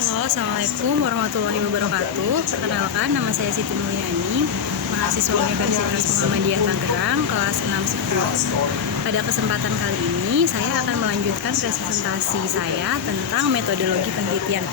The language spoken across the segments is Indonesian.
Halo, Assalamualaikum warahmatullahi wabarakatuh. Perkenalkan, nama saya Siti Mulyani, mahasiswa Universitas Muhammadiyah Tangerang, kelas 6 Pada kesempatan kali ini, saya akan melanjutkan presentasi saya tentang metodologi penelitian.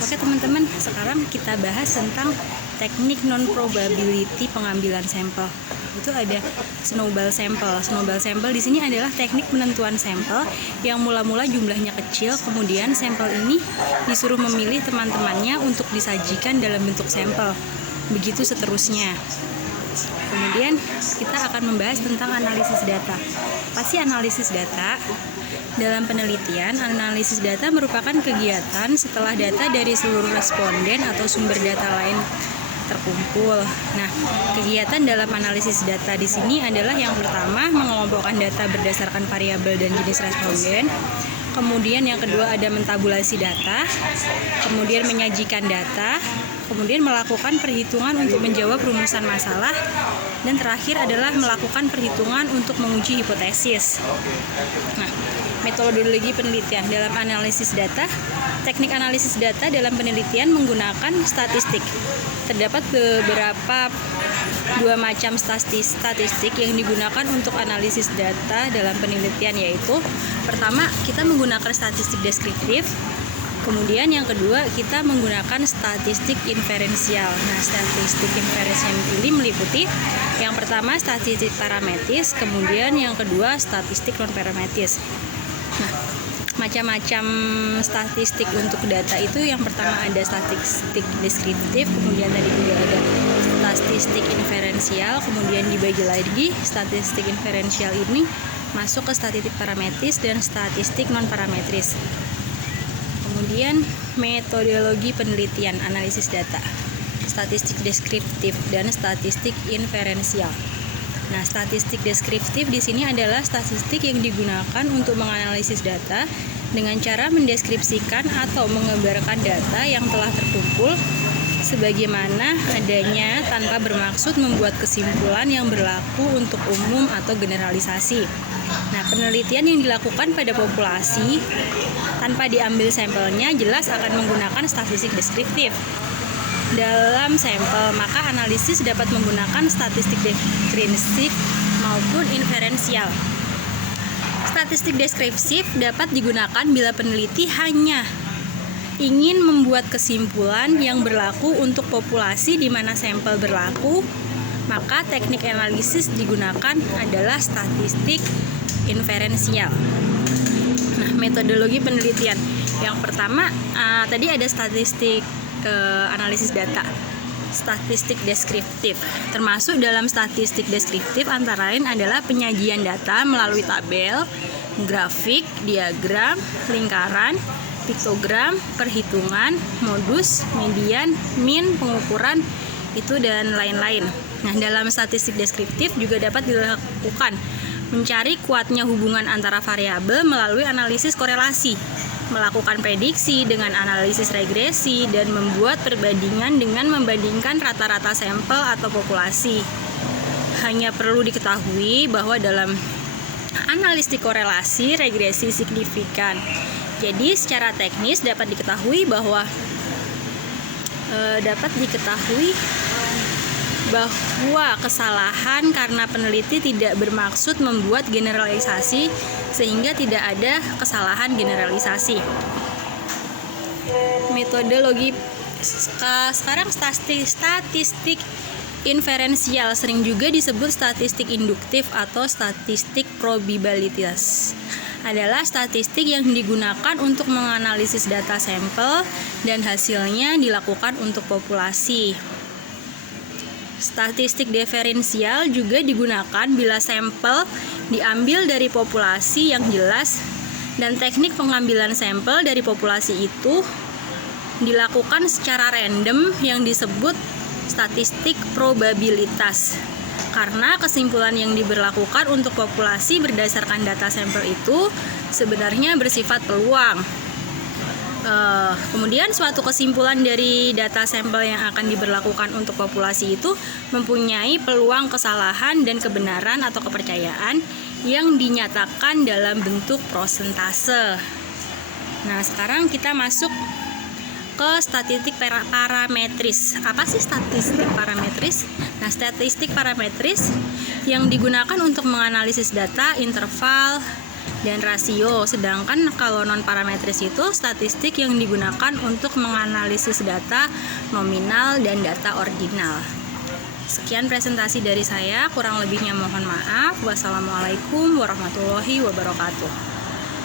Oke teman-teman, sekarang kita bahas tentang teknik non-probability pengambilan sampel. Itu ada snowball sample. Snowball sample di sini adalah teknik penentuan sampel yang mula-mula jumlahnya kecil, kemudian sampel ini disuruh memilih teman-temannya untuk disajikan dalam bentuk sampel. Begitu seterusnya. Kemudian kita akan membahas tentang analisis data. Pasti analisis data. Dalam penelitian, analisis data merupakan kegiatan setelah data dari seluruh responden atau sumber data lain terkumpul. Nah, kegiatan dalam analisis data di sini adalah yang pertama, mengelompokkan data berdasarkan variabel dan jenis responden. Kemudian yang kedua ada mentabulasi data, kemudian menyajikan data, kemudian melakukan perhitungan untuk menjawab rumusan masalah, dan terakhir adalah melakukan perhitungan untuk menguji hipotesis. Nah, metodologi penelitian dalam analisis data. Teknik analisis data dalam penelitian menggunakan statistik. Terdapat beberapa dua macam statistik yang digunakan untuk analisis data dalam penelitian, yaitu pertama kita menggunakan statistik deskriptif, kemudian yang kedua kita menggunakan statistik inferensial. Nah, statistik inferensial ini meliputi yang pertama statistik parametris, kemudian yang kedua statistik non parametris. Nah, macam-macam statistik untuk data itu yang pertama ada statistik deskriptif, kemudian tadi juga ada statistik inferensial, kemudian dibagi lagi statistik inferensial ini masuk ke statistik parametris dan statistik non parametris. Kemudian metodologi penelitian analisis data, statistik deskriptif dan statistik inferensial. Nah, statistik deskriptif di sini adalah statistik yang digunakan untuk menganalisis data dengan cara mendeskripsikan atau mengembarkan data yang telah terkumpul sebagaimana adanya tanpa bermaksud membuat kesimpulan yang berlaku untuk umum atau generalisasi. Nah, penelitian yang dilakukan pada populasi tanpa diambil sampelnya jelas akan menggunakan statistik deskriptif. Dalam sampel, maka analisis dapat menggunakan statistik deskriptif maupun inferensial. Statistik deskriptif dapat digunakan bila peneliti hanya ingin membuat kesimpulan yang berlaku untuk populasi di mana sampel berlaku, maka teknik analisis digunakan adalah statistik inferensial. Nah, metodologi penelitian. Yang pertama, tadi ada statistik analisis data, statistik deskriptif. Termasuk dalam statistik deskriptif antara lain adalah penyajian data melalui tabel, grafik, diagram, lingkaran, piktogram, perhitungan, modus, median, min, pengukuran, itu dan lain-lain. Nah, dalam statistik deskriptif juga dapat dilakukan mencari kuatnya hubungan antara variabel melalui analisis korelasi, melakukan prediksi dengan analisis regresi, dan membuat perbandingan dengan membandingkan rata-rata sampel atau populasi. Hanya perlu diketahui bahwa dalam analisis korelasi regresi signifikan. Jadi secara teknis dapat diketahui bahwa kesalahan karena peneliti tidak bermaksud membuat generalisasi sehingga tidak ada kesalahan generalisasi. Metodologi sekarang statistik inferensial, sering juga disebut statistik induktif atau statistik probabilitas, adalah statistik yang digunakan untuk menganalisis data sampel dan hasilnya dilakukan untuk populasi. Statistik diferensial juga digunakan bila sampel diambil dari populasi yang jelas dan teknik pengambilan sampel dari populasi itu dilakukan secara random yang disebut statistik probabilitas. Karena kesimpulan yang diberlakukan untuk populasi berdasarkan data sampel itu sebenarnya bersifat peluang. Kemudian suatu kesimpulan dari data sampel yang akan diberlakukan untuk populasi itu mempunyai peluang kesalahan dan kebenaran atau kepercayaan yang dinyatakan dalam bentuk prosentase. Nah, sekarang kita masuk ke statistik parametris. Apa sih statistik parametris? Nah, statistik parametris yang digunakan untuk menganalisis data, interval, dan rasio. Sedangkan kalau non parametris itu statistik yang digunakan untuk menganalisis data nominal dan data ordinal. Sekian presentasi dari saya, kurang lebihnya mohon maaf. Wassalamualaikum warahmatullahi wabarakatuh.